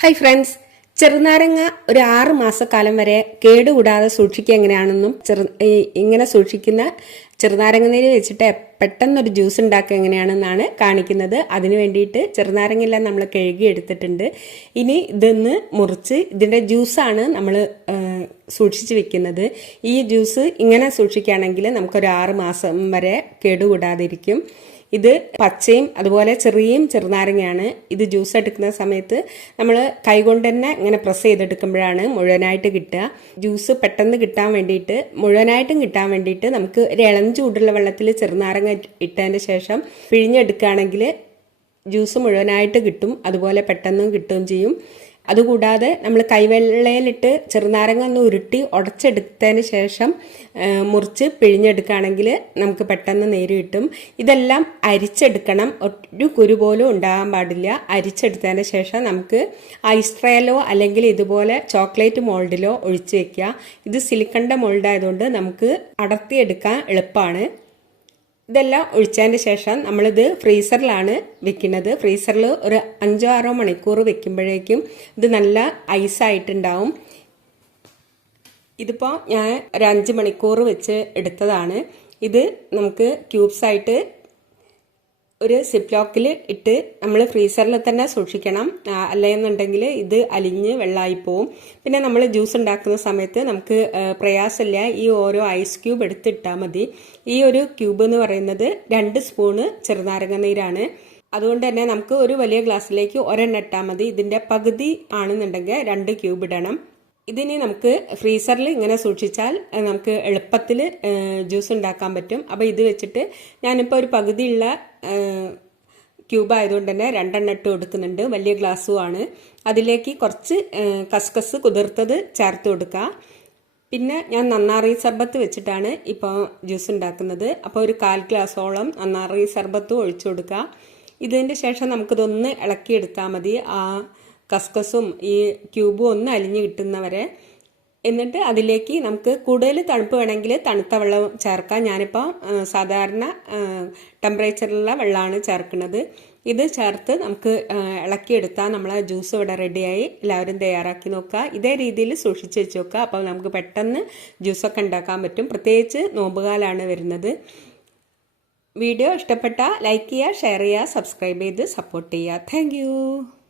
Hi friends, ചെറുനാരങ്ങ ഒരു 6 മാസക്കാലം വരെ കേടുകൂടാതെ സൂക്ഷിക്കുക എങ്ങനെയാണെന്നും ഇങ്ങനെ സൂക്ഷിക്കുന്ന ചെറുനാരങ്ങ നീര് വെച്ചിട്ട് പെട്ടെന്നൊരു ജ്യൂസ് ഉണ്ടാക്കുക എങ്ങനെയാണെന്നാണ് കാണിക്കുന്നത്. അതിനു വേണ്ടിയിട്ട് ചെറുനാരങ്ങയെല്ലാം നമ്മൾ കഴുകി എടുത്തിട്ടുണ്ട്. ഇനി ഇതൊന്ന് മുറിച്ച് ഇതിൻ്റെ ജ്യൂസാണ് നമ്മൾ സൂക്ഷിച്ച് വെക്കുന്നത്. ഈ ജ്യൂസ് ഇങ്ങനെ സൂക്ഷിക്കുകയാണെങ്കിൽ നമുക്കൊരു 6 മാസം വരെ കേടുകൂടാതിരിക്കും. ഇത് പച്ചയും അതുപോലെ ചെറുനാരങ്ങയാണ്. ഇത് ജ്യൂസ് എടുക്കുന്ന സമയത്ത് നമ്മൾ കൈകൊണ്ട് തന്നെ ഇങ്ങനെ പ്രസ് ചെയ്തെടുക്കുമ്പോഴാണ് മുഴുവനായിട്ട് കിട്ടുക. ജ്യൂസ് പെട്ടെന്ന് കിട്ടാൻ വേണ്ടിയിട്ട്, മുഴുവനായിട്ടും കിട്ടാൻ വേണ്ടിയിട്ട് നമുക്ക് ഒരു ഇളം ചൂടുള്ള വെള്ളത്തിൽ ചെറുനാരങ്ങ ഇട്ടതിന് ശേഷം പിഴിഞ്ഞെടുക്കുകയാണെങ്കിൽ ജ്യൂസ് മുഴുവനായിട്ട് കിട്ടും. അതുപോലെ പെട്ടെന്നും കിട്ടുകയും ചെയ്യും. അതുകൂടാതെ നമ്മൾ കൈവെള്ളയിലിട്ട് ചെറുനാരങ്ങ ഒന്ന് ഉരുട്ടി ഉടച്ചെടുത്തതിന് ശേഷം മുറിച്ച് പിഴിഞ്ഞെടുക്കുകയാണെങ്കിൽ നമുക്ക് പെട്ടെന്ന് നീര് കിട്ടും. ഇതെല്ലാം അരിച്ചെടുക്കണം. ഒരു കുരു പോലും ഉണ്ടാകാൻ പാടില്ല. അരിച്ചെടുത്തതിന് ശേഷം നമുക്ക് ഐസ് ട്രേയിലോ അല്ലെങ്കിൽ ഇതുപോലെ ചോക്ലേറ്റ് മോൾഡിലോ ഒഴിച്ചു വെക്കുക. ഇത് സിലിക്കണിൻ്റെ മോൾഡായതുകൊണ്ട് നമുക്ക് അടർത്തിയെടുക്കാൻ എളുപ്പമാണ്. ഇതെല്ലാം ഒഴിച്ചതിന് ശേഷം നമ്മളിത് ഫ്രീസറിലാണ് വെക്കുന്നത്. ഫ്രീസറിൽ ഒരു 5-6 മണിക്കൂർ വെക്കുമ്പോഴേക്കും ഇത് നല്ല ഐസായിട്ടുണ്ടാവും. ഇതിപ്പോൾ ഞാൻ ഒരു 5 മണിക്കൂർ വെച്ച് എടുത്തതാണ്. ഇത് നമുക്ക് ക്യൂബ്സായിട്ട് ഒരു സിപ്പ് ലോക്കിൽ ഇട്ട് നമ്മൾ ഫ്രീസറിൽ തന്നെ സൂക്ഷിക്കണം. അല്ലെന്നുണ്ടെങ്കിൽ ഇത് അലിഞ്ഞ് വെള്ളമായി പോവും. പിന്നെ നമ്മൾ ജ്യൂസ് ഉണ്ടാക്കുന്ന സമയത്ത് നമുക്ക് പ്രയാസമില്ല. ഈ ഓരോ ഐസ് ക്യൂബ് എടുത്തിട്ടാൽ മതി. ഈ ഒരു ക്യൂബ് എന്ന് പറയുന്നത് 2 സ്പൂണ് ചെറുനാരങ്ങ നീരാണ്. അതുകൊണ്ട് തന്നെ നമുക്ക് ഒരു വലിയ ഗ്ലാസ്സിലേക്ക് ഒരെണ്ണം ഇട്ടാൽ മതി. ഇതിൻ്റെ പകുതി ആണെന്നുണ്ടെങ്കിൽ 2 ക്യൂബ് ഇടണം. ഇതിനി നമുക്ക് ഫ്രീസറിൽ ഇങ്ങനെ സൂക്ഷിച്ചാൽ നമുക്ക് എളുപ്പത്തിൽ ജ്യൂസ് ഉണ്ടാക്കാൻ പറ്റും. അപ്പോൾ ഇത് വെച്ചിട്ട് ഞാനിപ്പോൾ ഒരു പകുതിയുള്ള ക്യൂബ് ആയതുകൊണ്ട് തന്നെ 2 ഇട്ട് കൊടുക്കുന്നുണ്ട്. വലിയ ഗ്ലാസ്സുമാണ്. അതിലേക്ക് കുറച്ച് കസ്കസ് കുതിർത്തത് ചേർത്ത് കൊടുക്കുക. പിന്നെ ഞാൻ നന്നാറി സർബത്ത് വെച്ചിട്ടാണ് ഇപ്പോൾ ജ്യൂസ് ഉണ്ടാക്കുന്നത്. അപ്പോൾ ഒരു 1/4 ഗ്ലാസോളം നന്നാറി സർബത്ത് ഒഴിച്ചു കൊടുക്കുക. ഇതിൻ്റെ ശേഷം നമുക്കിതൊന്ന് ഇളക്കിയെടുത്താൽ മതി. ആ കസ്കസും ഈ ക്യൂബും ഒന്ന് അലിഞ്ഞ് കിട്ടുന്നവരെ. എന്നിട്ട് അതിലേക്ക് നമുക്ക് കൂടുതൽ തണുപ്പ് വേണമെങ്കിൽ തണുത്ത വെള്ളം ചേർക്കാം. ഞാനിപ്പോൾ സാധാരണ ടെമ്പറേച്ചറിലുള്ള വെള്ളമാണ് ചേർക്കുന്നത്. ഇത് ചേർത്ത് നമുക്ക് ഇളക്കിയെടുത്താൽ നമ്മളെ ജ്യൂസ് ഇവിടെ റെഡിയായി. എല്ലാവരും തയ്യാറാക്കി നോക്കുക. ഇതേ രീതിയിൽ സൂക്ഷിച്ച് വെച്ച് നോക്കുക. അപ്പോൾ നമുക്ക് പെട്ടെന്ന് ജ്യൂസൊക്കെ ഉണ്ടാക്കാൻ പറ്റും. പ്രത്യേകിച്ച് നോമ്പുകാലാണ് വരുന്നത്. വീഡിയോ ഇഷ്ടപ്പെട്ടാൽ ലൈക്ക് ചെയ്യുക, ഷെയർ ചെയ്യുക, സബ്സ്ക്രൈബ് ചെയ്ത് സപ്പോർട്ട് ചെയ്യുക. താങ്ക്